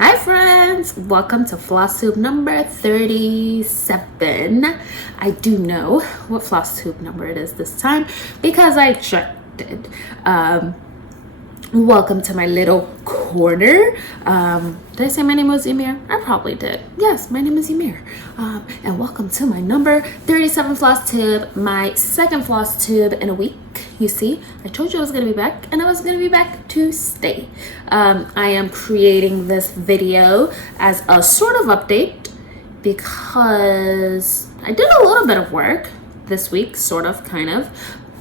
Hi friends, welcome to Flosstube number 37. I do know what Flosstube number it is this time because I checked it. Welcome to my little corner. Did I say my name was Ymir? I probably did. Yes, my name is Ymir. And welcome to my number 37 floss tube, my second floss tube in a week. You see, I told you I was going to be back, and I was going to be back to stay. I am creating this video as a sort of update because I did a little bit of work this week, sort of, kind of.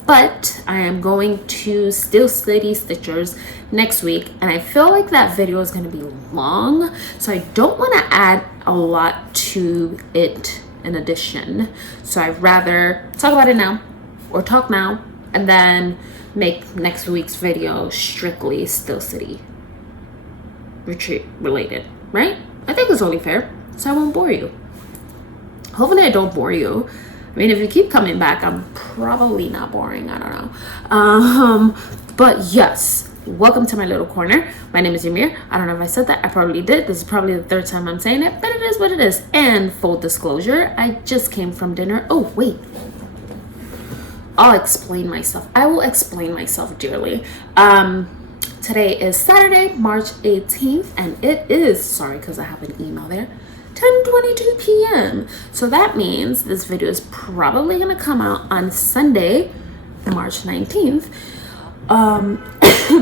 But I am going to Steel City Stitchers next week, and I feel like that video is going to be long, so I don't want to add a lot to it in addition. So I'd rather talk about it now, or talk now, and then make next week's video strictly Steel City retreat related, right? I think it's only fair, so I won't bore you. Hopefully I don't bore you. I mean, if you keep coming back, I'm probably not boring. I don't know. But yes, welcome to my little corner. My name is Ymir. I don't know if I said that. I probably did. This is probably the third time I'm saying it, but it is what it is. And full disclosure, I just came from dinner. Oh, wait. I'll explain myself. I will explain myself dearly. Today is Saturday, March 18th, and it is, sorry, because I have an email there, 10:22 p.m. So that means this video is probably going to come out on Sunday, March 19th.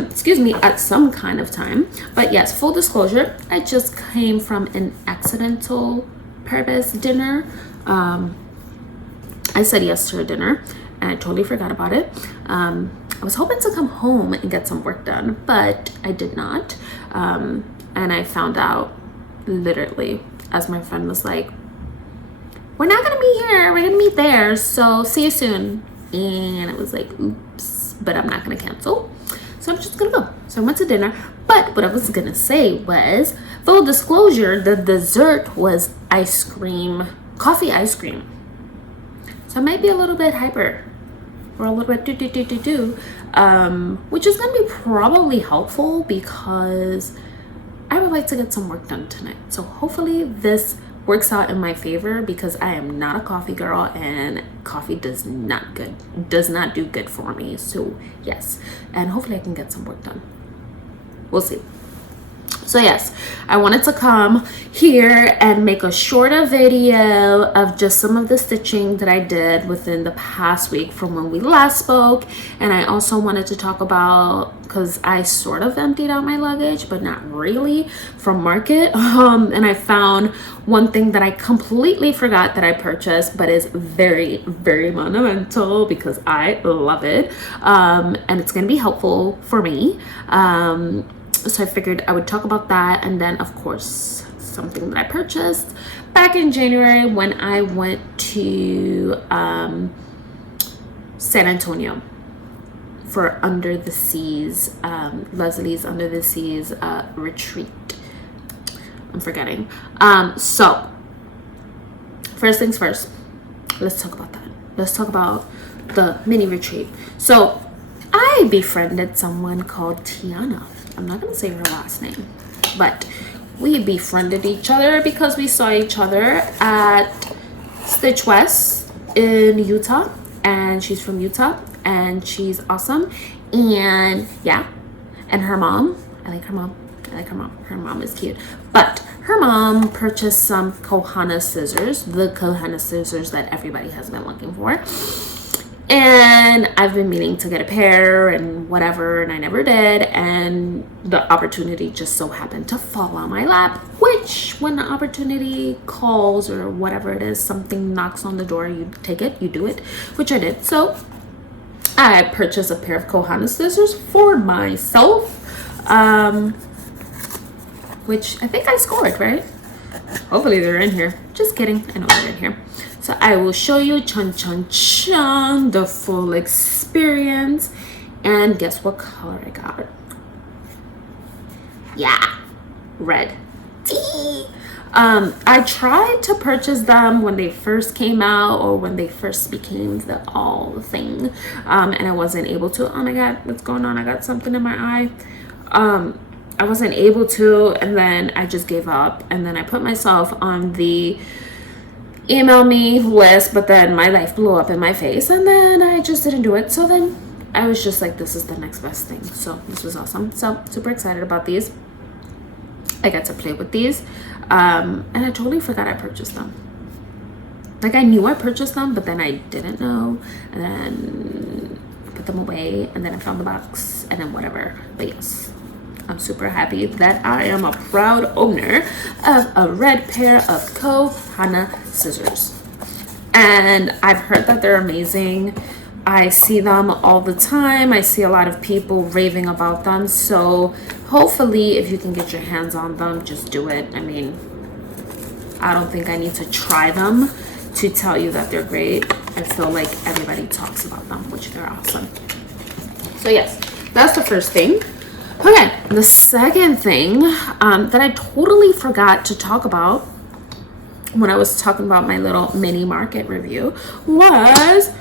Excuse me, at some kind of time. But yes, full disclosure, I just came from an accidental purpose dinner. I said yes to a dinner, and I totally forgot about it. I was hoping to come home and get some work done, but I did not. And I found out literally as my friend was like, we're not gonna be here, we're gonna meet there, so see you soon. And it was like, oops, but I'm not gonna cancel, so I'm just gonna go. So I went to dinner, but what I was gonna say was, full disclosure, the dessert was ice cream, coffee ice cream. So I might be a little bit hyper, or a little bit which is gonna be probably helpful because I would like to get some work done tonight. So hopefully this works out in my favor because I am not a coffee girl and coffee does not do good for me. So yes, and hopefully I can get some work done. We'll see. So yes, I wanted to come here and make a shorter video of just some of the stitching that I did within the past week from when we last spoke. And I also wanted to talk about, because I sort of emptied out my luggage, but not really, from Market. And I found one thing that I completely forgot that I purchased, but is very, very monumental because I love it. And it's going to be helpful for me. So I figured I would talk about that, and then of course something that I purchased back in January when I went to San Antonio for Under the Seas, Leslie's Under the Seas retreat. I'm forgetting. So first things first, let's talk about that. Let's talk about the mini retreat. So I befriended someone called Tiana. I'm not gonna say her last name, but we befriended each other because we saw each other at Stitch West in Utah, and she's from Utah and she's awesome. And yeah, and her mom, I like her mom. Her mom is cute, but her mom purchased some Kohana scissors, the Kohana scissors that everybody has been looking for. And I've been meaning to get a pair and whatever, and I never did. And the opportunity just so happened to fall on my lap, which when the opportunity calls or whatever it is, something knocks on the door, you take it, you do it, which I did. So I purchased a pair of Kohana scissors for myself, which I think I scored, right? Hopefully they're in here. Just kidding. I know they're in here. So I will show you the full experience. And guess what color I got? Yeah, red. I tried to purchase them when they first came out or when they first became the all thing. And I wasn't able to. Oh my God, what's going on? I got something in my eye. I wasn't able to, and then I just gave up, and then I put myself on the email me list, but then my life blew up in my face, and then I just didn't do it. So then I was just like, this is the next best thing. So this was awesome. So super excited about these. I got to play with these, and I totally forgot I purchased them. Like, I knew I purchased them, but then I didn't know, and then put them away, and then I found the box, and then whatever. But yes, I'm super happy that I am a proud owner of a red pair of Kohana scissors. And I've heard that they're amazing. I see them all the time. I see a lot of people raving about them. So hopefully if you can get your hands on them, just do it. I mean, I don't think I need to try them to tell you that they're great. I feel like everybody talks about them, which they're awesome. So yes, that's the first thing. Okay, the second thing that I totally forgot to talk about when I was talking about my little mini market review was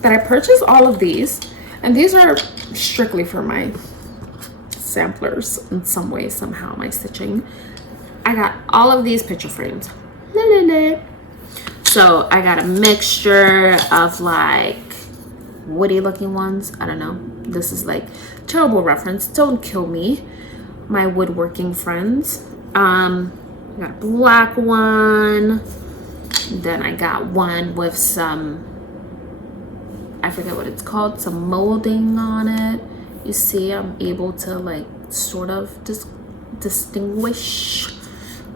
that I purchased all of these, and these are strictly for my samplers in some way, somehow, my stitching. I got all of these picture frames. So I got a mixture of like woody looking ones. I don't know. This is like terrible reference. Don't kill me, my woodworking friends. I got a black one. Then I got one with some, I forget what it's called, some molding on it. You see, I'm able to like sort of distinguish.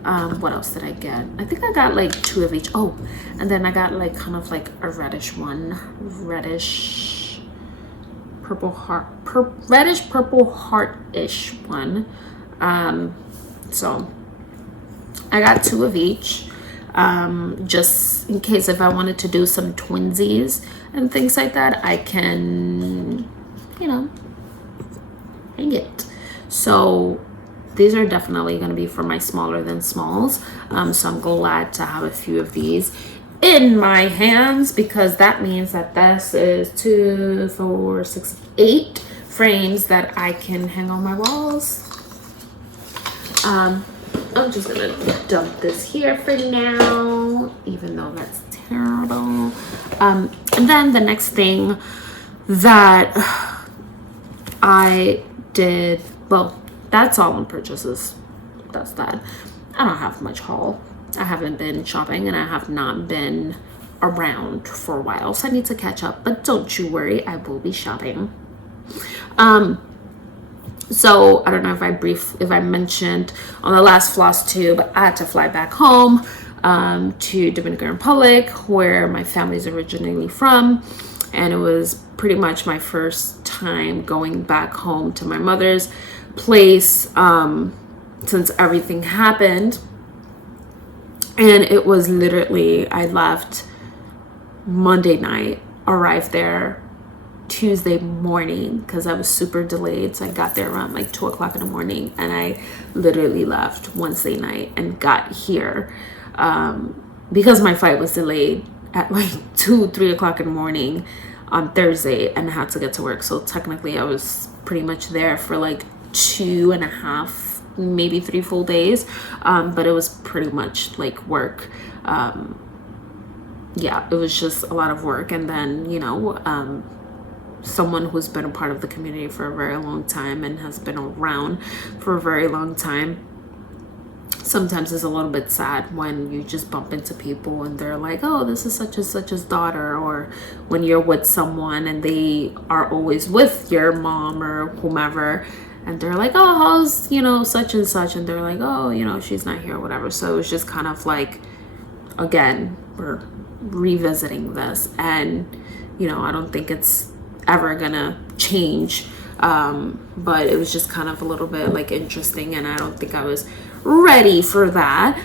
What else did I get? I think I got like 2 of each. Oh, and then I got like kind of like a reddish one, reddish purple heart, reddish purple heart-ish one. So I got 2 of each, just in case if I wanted to do some twinsies and things like that, I can, you know, hang it. So these are definitely going to be for my smaller than smalls. So I'm glad to have a few of these in my hands, because that means that this is 2, 4, 6, 8 frames that I can hang on my walls. I'm just going to dump this here for now, even though that's terrible. And then the next thing that I did, well, that's all on purchases. That's that. I don't have much haul. I haven't been shopping, and I have not been around for a while, so I need to catch up. But don't you worry, I will be shopping. So I don't know if I mentioned on the last Flosstube, I had to fly back home to Dominican Republic, where my family's originally from, and it was pretty much my first time going back home to my mother's place since everything happened. And it was literally, I left Monday night, arrived there Tuesday morning because I was super delayed. So I got there around like 2 o'clock in the morning, and I literally left Wednesday night and got here because my flight was delayed at like 2, 3 o'clock in the morning on Thursday, and I had to get to work. So technically I was pretty much there for like 2.5, maybe 3 full days, but it was pretty much like work. Yeah, it was just a lot of work. And then, you know, someone who's been a part of the community for a very long time and has been around for a very long time, sometimes it's a little bit sad when you just bump into people and they're like, oh, this is such and such's daughter, or when you're with someone and they are always with your mom or whomever, and they're like, oh, how's, you know, such and such, and they're like, oh, you know, she's not here or whatever. So it was just kind of like, again, we're revisiting this, and, you know, I don't think it's ever gonna change, but it was just kind of a little bit like interesting, and I don't think I was ready for that,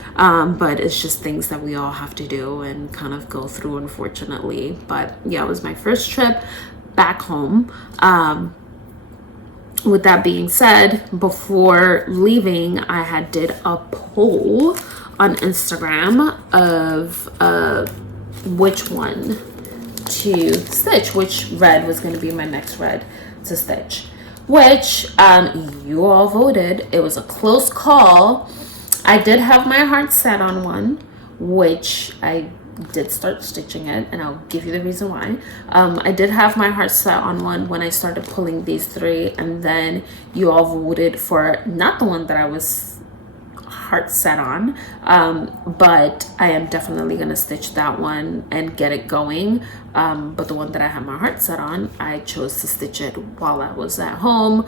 but it's just things that we all have to do and kind of go through, unfortunately. But yeah, it was my first trip back home. With that being said, before leaving, I had did a poll on Instagram of which one to stitch, which red was going to be my next red to stitch. which you all voted. It was a close call. I did have my heart set on one, which I did start stitching it, and I'll give you the reason why. I did have my heart set on one when I started pulling these three, and then you all voted for not the one that I was heart set on, but I am definitely gonna stitch that one and get it going. But the one that I have my heart set on, I chose to stitch it while I was at home,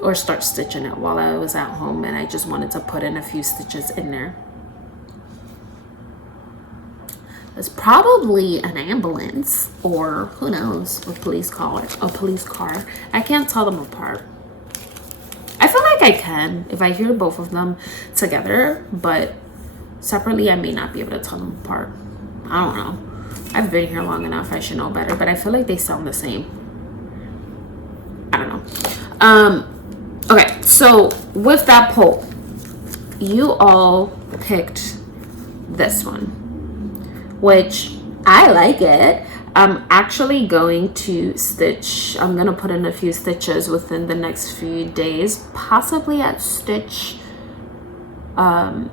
or start stitching it while I was at home, and I just wanted to put in a few stitches in there. It's probably an ambulance, or who knows, a police car. I can't tell them apart. I feel like I can if I hear both of them together, but separately I may not be able to tell them apart. I don't know. I've been here long enough, I should know better, but I feel like they sound the same. I don't know. Okay, so with that poll, you all picked this one, which I like it. I'm actually going to stitch, I'm going to put in a few stitches within the next few days, possibly at Stitch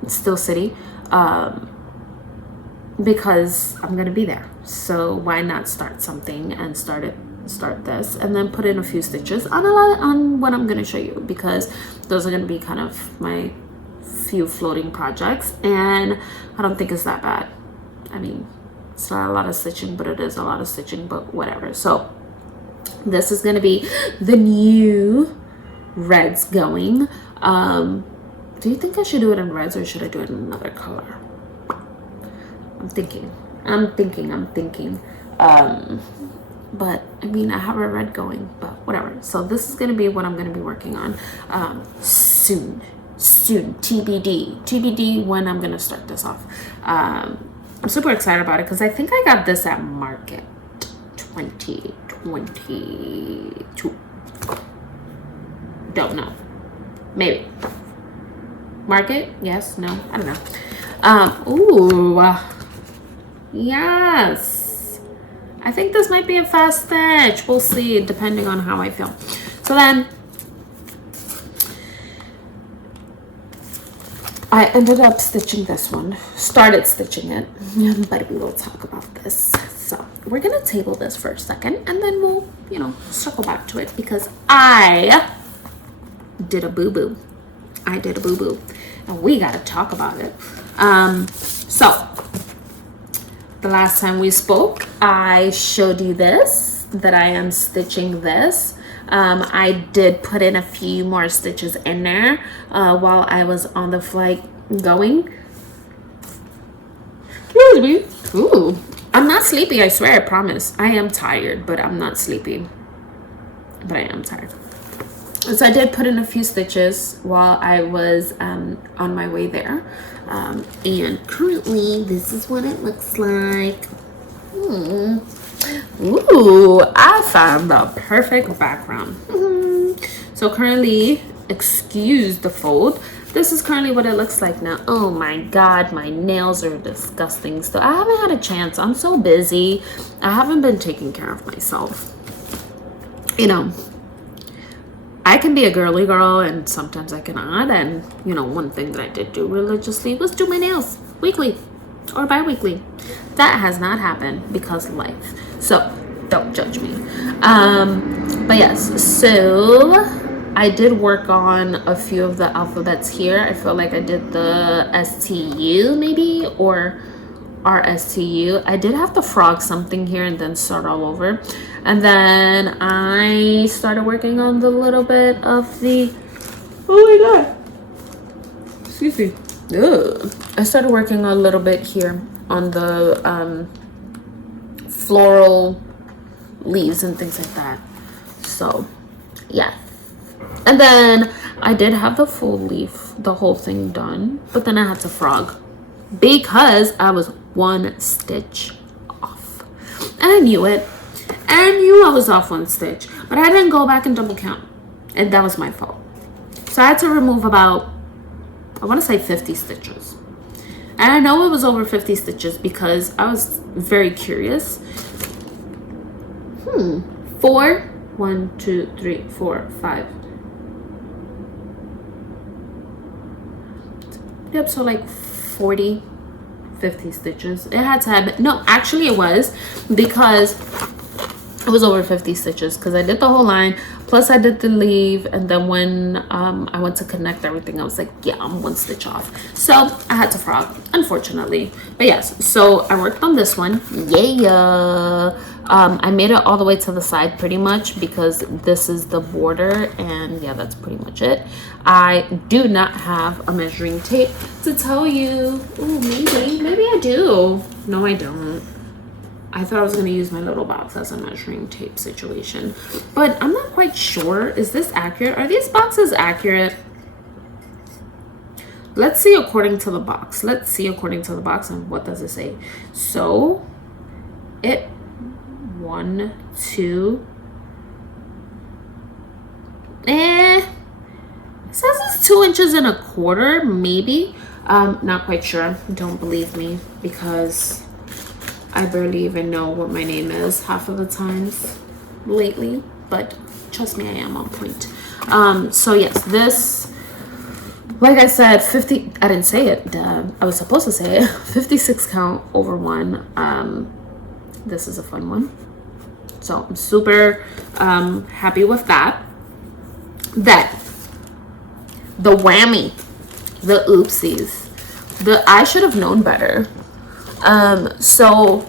Steel City, because I'm going to be there. So why not start something and start this, and then put in a few stitches on what I'm going to show you, because those are going to be kind of my few floating projects, and I don't think it's that bad. I mean, it's not a lot of stitching, but it is a lot of stitching, but whatever. So this is going to be the new reds going. Do you think I should do it in reds, or should I do it in another color? I'm thinking. But I mean, I have a red going, but whatever. So this is going to be what I'm going to be working on soon, TBD when I'm going to start this off. I'm super excited about it because I think I got this at Market 2022. Don't know. Maybe. Market? Yes? No? I don't know. Ooh. Yes. I think this might be a fast stitch. We'll see, depending on how I feel. So then, I ended up stitching this one, started stitching it, but we will talk about this. So we're gonna table this for a second, and then we'll, circle back to it, because I did a boo-boo. And we gotta talk about it. So the last time we spoke, I showed you this, that I am stitching this. I did put in a few more stitches in there while I was on the flight going. Excuse me. Ooh, I'm not sleepy, I swear, I promise. I am tired, but I'm not sleepy. But I am tired. So I did put in a few stitches while I was on my way there. And currently, this is what it looks like. Ooh, I found the perfect background. So currently, excuse the fold. This is currently what it looks like now. Oh my God, my nails are disgusting. So I haven't had a chance. I'm so busy. I haven't been taking care of myself. I can be a girly girl, and sometimes I cannot. And, one thing that I did do religiously was do my nails weekly or bi-weekly. That has not happened because life. So don't judge me. But yes, so I did work on a few of the alphabets here. I feel like I did the STU maybe, or RSTU. I did have to frog something here and then start all over. And then I started working on the little bit of the, oh my God, excuse me. Ugh. I started working on a little bit here on the floral leaves and things like that. So yeah. And then I did have the full leaf, the whole thing done, but then I had to frog because I was one stitch off. And I knew it. And I knew I was off one stitch, but I didn't go back and double count. And that was my fault. So I had to remove about, I want to say 50 stitches. And I know it was over 50 stitches because I was very curious. 4 1, 2, 3, 4, 5. Yep, so like 40, 50 stitches. It had to have, no, actually it was, because it was over 50 stitches, because I did the whole line, plus I did the leave, and then when I went to connect everything, I was like, yeah, I'm 1 stitch off. So I had to frog, unfortunately. But yes, so I worked on this one. Yeah. I made it all the way to the side pretty much, because this is the border, and yeah, that's pretty much it. I do not have a measuring tape to tell you. Ooh, maybe I do. No, I don't. I thought I was going to use my little box as a measuring tape situation, but I'm not quite sure. Is this accurate? Are these boxes accurate? Let's see according to the box. Let's see according to the box, and what does it say? So it 1, 2. It says it's 2 inches and a quarter, maybe. Not quite sure. Don't believe me, because I barely even know what my name is half of the times lately, but trust me, I am on point. So yes, this, like I said, 50, I didn't say it, I was supposed to say it, 56 count over 1. This is a fun one. So I'm super happy with that. Then, the whammy, the oopsies, I should have known better. So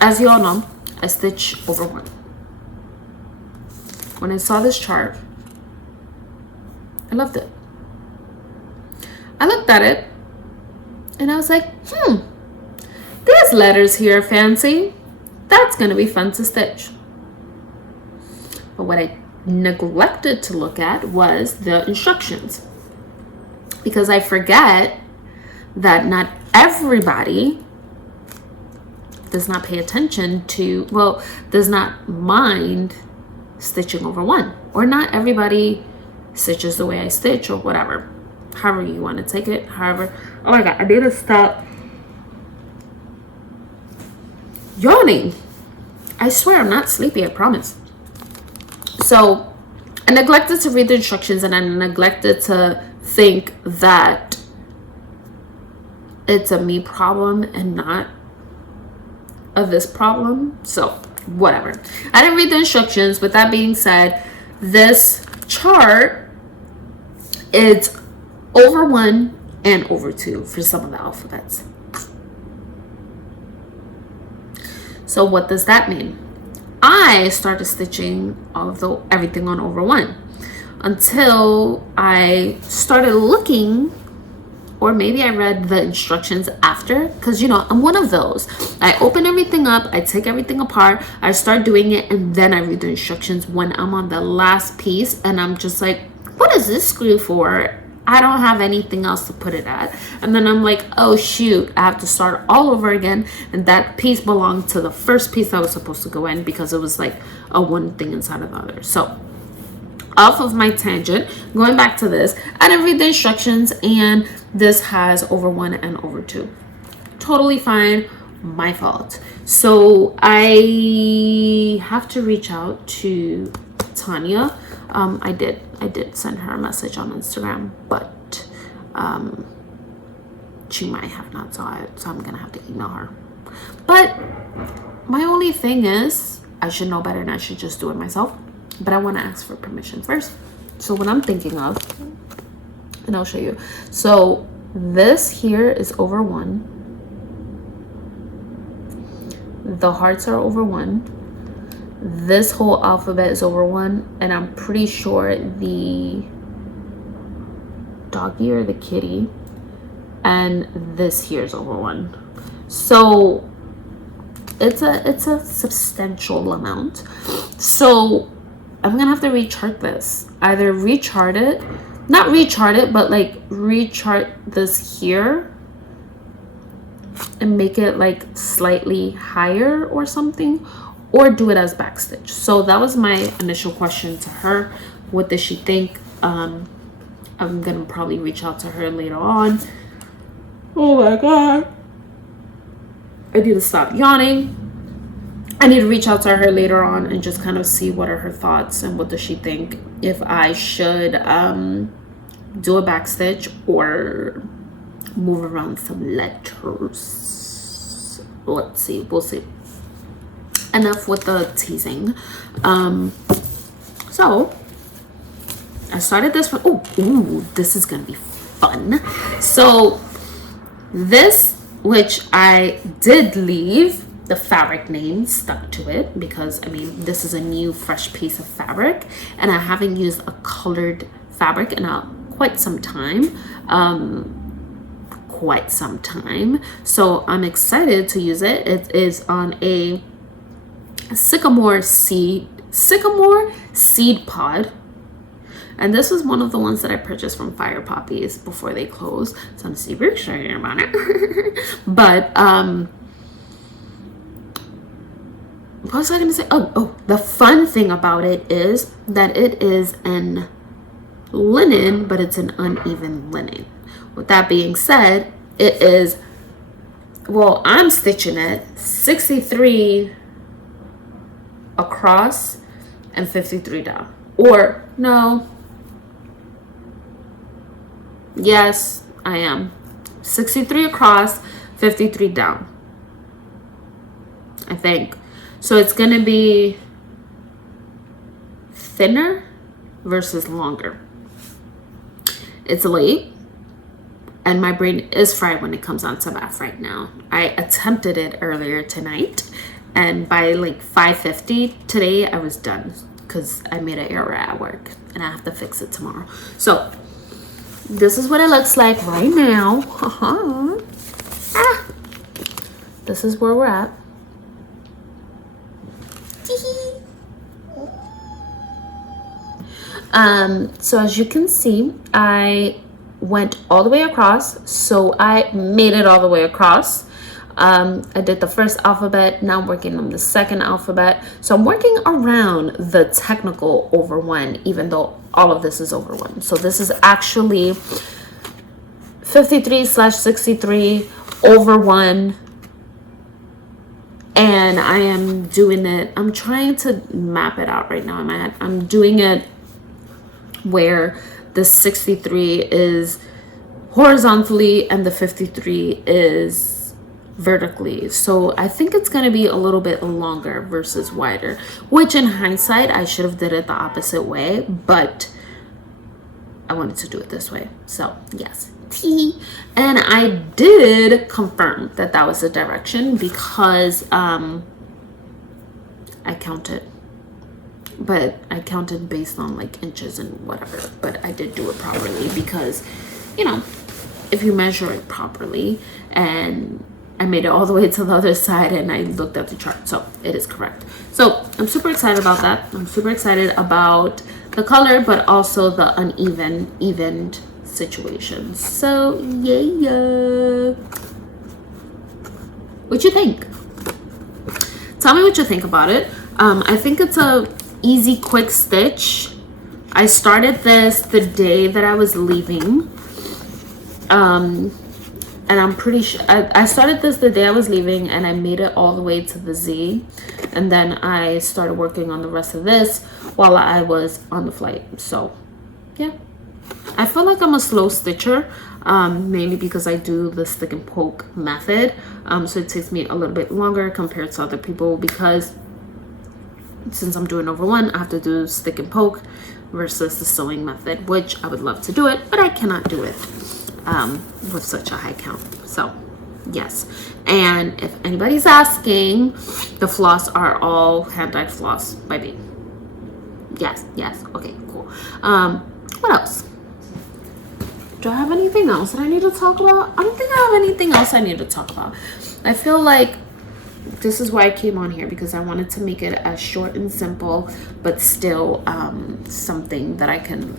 as you all know, I stitch over 1. When I saw this chart, I loved it. I looked at it and I was like, there's letters here, fancy. That's gonna be fun to stitch. But what I neglected to look at was the instructions, because I forget that not everybody does not pay attention to, well, does not mind stitching over 1, or not everybody stitches the way I stitch, or whatever, however you want to take it. However, oh my god, I need to stop yawning. I swear I'm not sleepy, I promise. So I neglected to read the instructions, and I neglected to think that it's a me problem and not a this problem. So whatever, I didn't read the instructions. With that being said, this chart is over 1 and over 2 for some of the alphabets. So what does that mean? I started stitching everything on over 1 until I started looking, or maybe I read the instructions after, because you know, I'm one of those. I open everything up, I take everything apart, I start doing it, and then I read the instructions when I'm on the last piece, and I'm just like, what is this screw for? I don't have anything else to put it at. And then I'm like, oh shoot, I have to start all over again, and that piece belonged to the first piece that was supposed to go in, because it was like a one thing inside of the other. So off of my tangent, going back to this, I didn't read the instructions, and this has over 1 and over 2. Totally fine, my fault. So I have to reach out to Tanya. I did send her a message on Instagram, but she might have not saw it, so I'm gonna have to email her. But my only thing is, I should know better and I should just do it myself, but I want to ask for permission first. So what I'm thinking of, and I'll show you. So this here is over 1. The hearts are over 1. This whole alphabet is over 1, and I'm pretty sure the doggy or the kitty and this here is over 1. So it's a substantial amount. So I'm gonna have to rechart this. Either rechart it, not rechart it, but like rechart this here and make it like slightly higher or something, or do it as backstitch. So that was my initial question to her. What does she think? I'm gonna probably reach out to her later on. Oh my god, I need to stop yawning. I need to reach out to her later on and just kind of see what are her thoughts and what does she think if I should do a back stitch or move around some letters. Let's see, we'll see. Enough with the teasing. So I started this one. Ooh, this is gonna be fun. So this, which I did leave the fabric name stuck to it because I mean this is a new fresh piece of fabric and I haven't used a colored fabric in quite some time. So I'm excited to use it. It is on a sycamore seed pod, and this was one of the ones that I purchased from Fire Poppies before they closed, so I'm super excited about it. But what was I gonna say? Oh, the fun thing about it is that it is an linen, but it's an uneven linen. With that being said, it is, well, I'm stitching it 63 across and 53 down. Or no, yes, I am 63 across, 53 down, I think. So it's gonna be thinner versus longer. It's late and my brain is fried when it comes on to math right now. I attempted it earlier tonight and by like 5:50 today I was done because I made an error at work and I have to fix it tomorrow. So this is what it looks like right now. This is where we're at. So as you can see, I went all the way across, so I made it all the way across. I did the first alphabet, now I'm working on the second alphabet. So I'm working around the technical over one, even though all of this is over one. So this is actually 53/63 over one. And I am doing it, I'm trying to map it out right now in my head. I'm doing it where the 63 is horizontally and the 53 is vertically. So I think it's going to be a little bit longer versus wider, which in hindsight I should have did it the opposite way, but I wanted to do it this way. So yes, and I did confirm that that was the direction because I counted, but I counted based on like inches and whatever, but I did do it properly because, you know, if you measure it properly, and I made it all the way to the other side and I looked at the chart, so it is correct. So I'm super excited about that. I'm super excited about the color, but also the evened situation. So yeah, what you think? Tell me what you think about it. I think it's a easy, quick stitch. I started this the day that I was leaving. And I'm pretty sure I started this the day I was leaving and I made it all the way to the Z. And then I started working on the rest of this while I was on the flight. So yeah, I feel like I'm a slow stitcher, mainly because I do the stick and poke method. So it takes me a little bit longer compared to other people because since I'm doing over one, I have to do stick and poke versus the sewing method, which I would love to do it, but I cannot do it with such a high count. So yes, and if anybody's asking, the floss are all hand-dyed floss by me. Yes, okay, cool. What else? Do I have anything else that I need to talk about? I don't think I have anything else I need to talk about. I feel like this is why I came on here, because I wanted to make it as short and simple, but still something that I can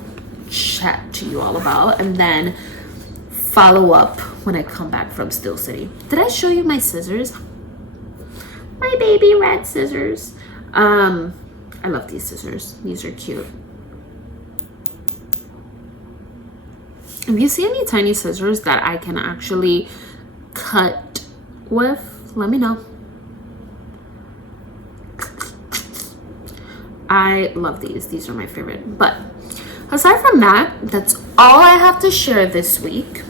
chat to you all about, and then follow up when I come back from Steel City. Did I show you my scissors? My baby red scissors. I love these scissors. These are cute. If you see any tiny scissors that I can actually cut with, let me know. I love these. These are my favorite. But aside from that, that's all I have to share this week.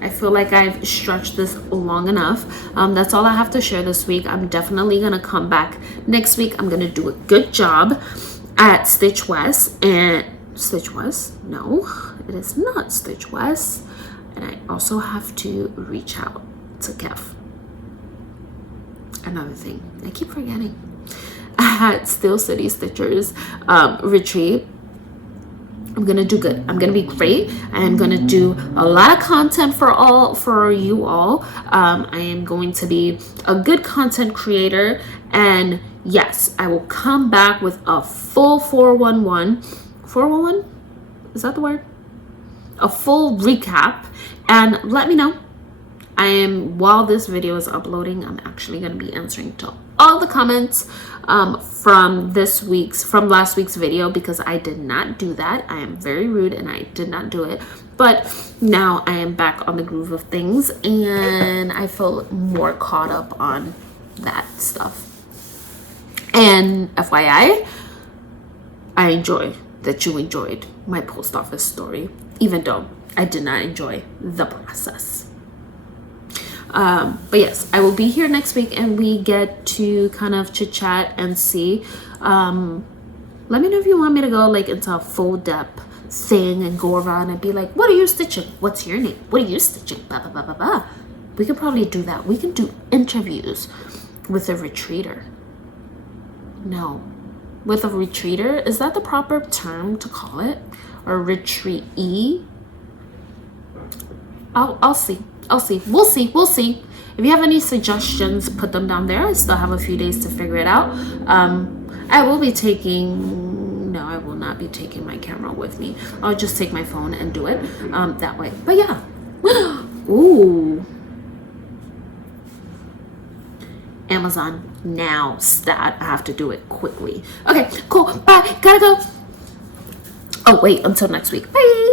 I feel like I've stretched this long enough. That's all I have to share this week. I'm definitely going to come back next week. I'm going to do a good job at Stitch West. And Stitch West? No, it is not Stitch West. And I also have to reach out to Kev. Another thing, I keep forgetting. At Steel City Stitchers retreat, I'm gonna do good. I'm gonna be great. I am gonna do a lot of content for you all. I am going to be a good content creator, and yes, I will come back with a full 411. 411? Is that the word? A full recap, and let me know. While this video is uploading, I'm actually going to be answering to all the comments from last week's video, because I did not do that. I am very rude and I did not do it. But now I am back on the groove of things, and I feel more caught up on that stuff. And FYI, I enjoy that you enjoyed my post office story, even though I did not enjoy the process. But yes, I will be here next week, and we get to kind of chit chat and see. Let me know if you want me to go like into a full depth thing and go around and be like, what are you stitching? What's your name? What are you stitching? Blah, blah, blah, blah, blah. We could probably do that. We can do interviews with a retreater. No, with a retreater. Is that the proper term to call it? Or retreatee? I'll see. We'll see. If you have any suggestions, put them down there. I still have a few days to figure it out. I will not be taking my camera with me. I'll just take my phone and do it that way. But yeah. Ooh. Amazon now stat. I have to do it quickly. Okay, cool. Bye. Gotta go. Oh, wait. Until next week. Bye.